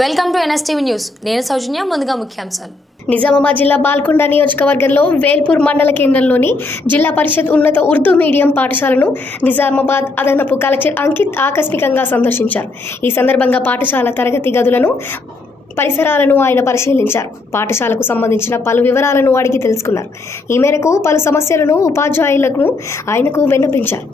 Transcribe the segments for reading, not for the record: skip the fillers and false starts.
Welcome to NSTV news. నేను సౌజన్య. ముందుగా ముఖ్యాంశాలు. నిజామాబాద్ జిల్లా బాల్కొండ నియోజకవర్గంలో వేల్పూర్ మండల కేంద్రంలోని జిల్లా పరిషత్ ఉన్నత ఉర్దూ మీడియం పాఠశాలను నిజామాబాద్ అదనపు కలెక్టర్ అంకిత్ ఆకస్మికంగా సందర్శించారు. ఈ సందర్భంగా పాఠశాల తరగతి గదులను పరిసరాలను ఆయన పరిశీలించారు. పాఠశాలకు సంబంధించిన పలు వివరాలను అడిగి తెలుసుకున్నారు. ఈ మేరకు పలు సమస్యలను ఉపాధ్యాయులకు ఆయనకు విన్నపించారు.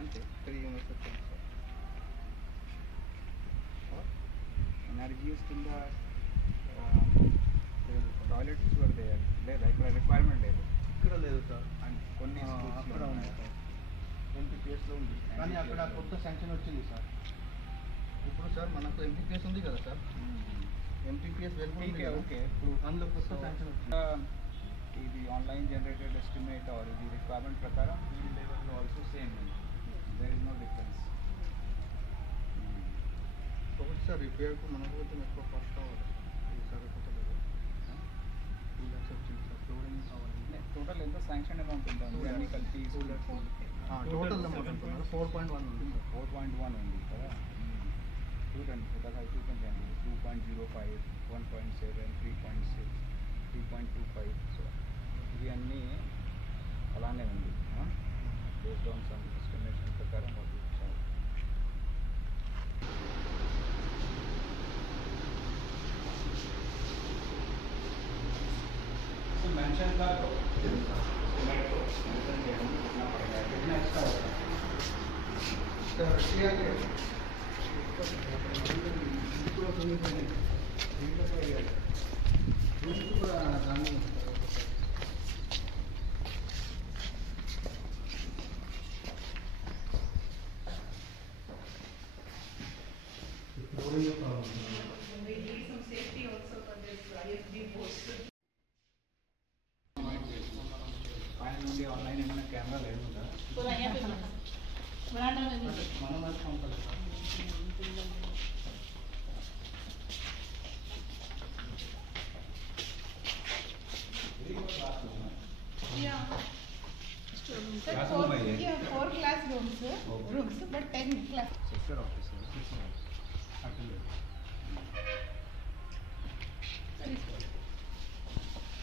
అంటే 3 units energy కింద టాయిలెట్స్ కూడా లేదా ఇక్కడ రిక్వైర్మెంట్ లేదు. ఇక్కడ లేదు సార్, అండ్ కొన్ని అక్కడ ఉంది సార్, ఎంపీపీఎస్లో ఉంది. కానీ అక్కడ కొత్త శాంక్షన్ వచ్చింది సార్. ఇప్పుడు సార్ మనకు ఎంపీపీఎస్ ఉంది కదా సార్, ఎంపీపీఎస్ ఓకే. ఇప్పుడు అందులో కొత్త శాంక్షన్ వచ్చింది. ఇది ఆన్లైన్ జనరేటెడ్ ఎస్టిమేట్ ఆర్ ఇది రిక్వైర్మెంట్ ప్రకారం ఈ లెవెల్లో ఆల్సో సేమ్ ఉంది. There is no difference. ఒకటి సార్ రిపేర్కు మనకు కొంచెం ఎక్కువ కాస్ట్ కావాలి సార్. కొత్త లేదు 2 lakhs వచ్చింది సార్. ఫ్లోరింగ్ కావాలి. టోటల్ ఎంత శాంక్షన్ అమౌంట్ ఉంటుంది? అన్ని కలిపి 2 lakhs టోటల్ అమౌంట్ అంటున్నారు. 4.1 ఉంది సార్. 4.1 ఉంది కదా. చూడండి ఒకసారి చూపించండి. 2.05, 1.7, 3.6, 3.25. సో ఇవి అన్నీ అలానే ఉంది. బేస్డ్ ఆన్ సమ్ ఎస్టిమేషన్ ప్రకారం వాళ్ళు ఇచ్చారు. మెన్షన్ కాదు మెన్షన్ చేయడం कितना एक्स्ट्रा होगा सर किया है నుండి ఆన్లైన్ ఏమైనా కెమెరా లేదు కదా? Four classrooms, but 10 class. Sector officer.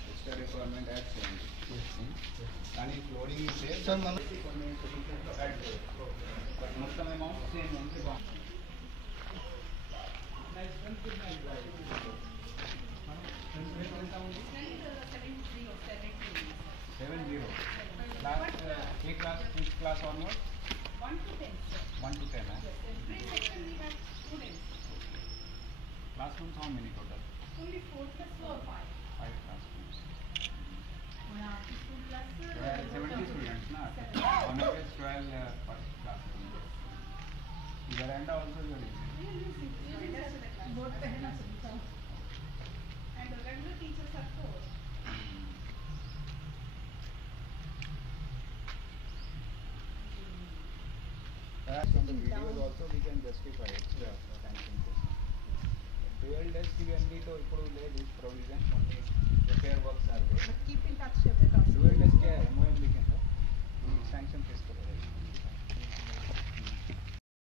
Extra requirement add చేయండి. కానీ ఫ్లోరింగ్ ఇస్తే సార్ మన కొన్ని సొల్యూషన్లో యాడ్ చేయొచ్చు. బట్ మొత్తం అమౌంట్ సేమ్ ఉంటే బాగుంటుంది. ఎంత ఉంది? 70. Class A class, which class onward? 1 to 10. 1 to 10. Every section we have students. Classrooms how many total? Only 4 plus 4, 5. 5 classrooms. 2 plus 70 students, na? On average 12 per classroom. Veranda also you are using? Both parents and the regular teachers are 4. From the videos also we can justify extra sanction కోసం. Dual desk ఇవన్నీ तो ఇప్పుడు లేదు provision, only repair works are there. But keep in touch with us. Dual desk क्या है? MOM लिखें तो sanction చేసుకోలేదు.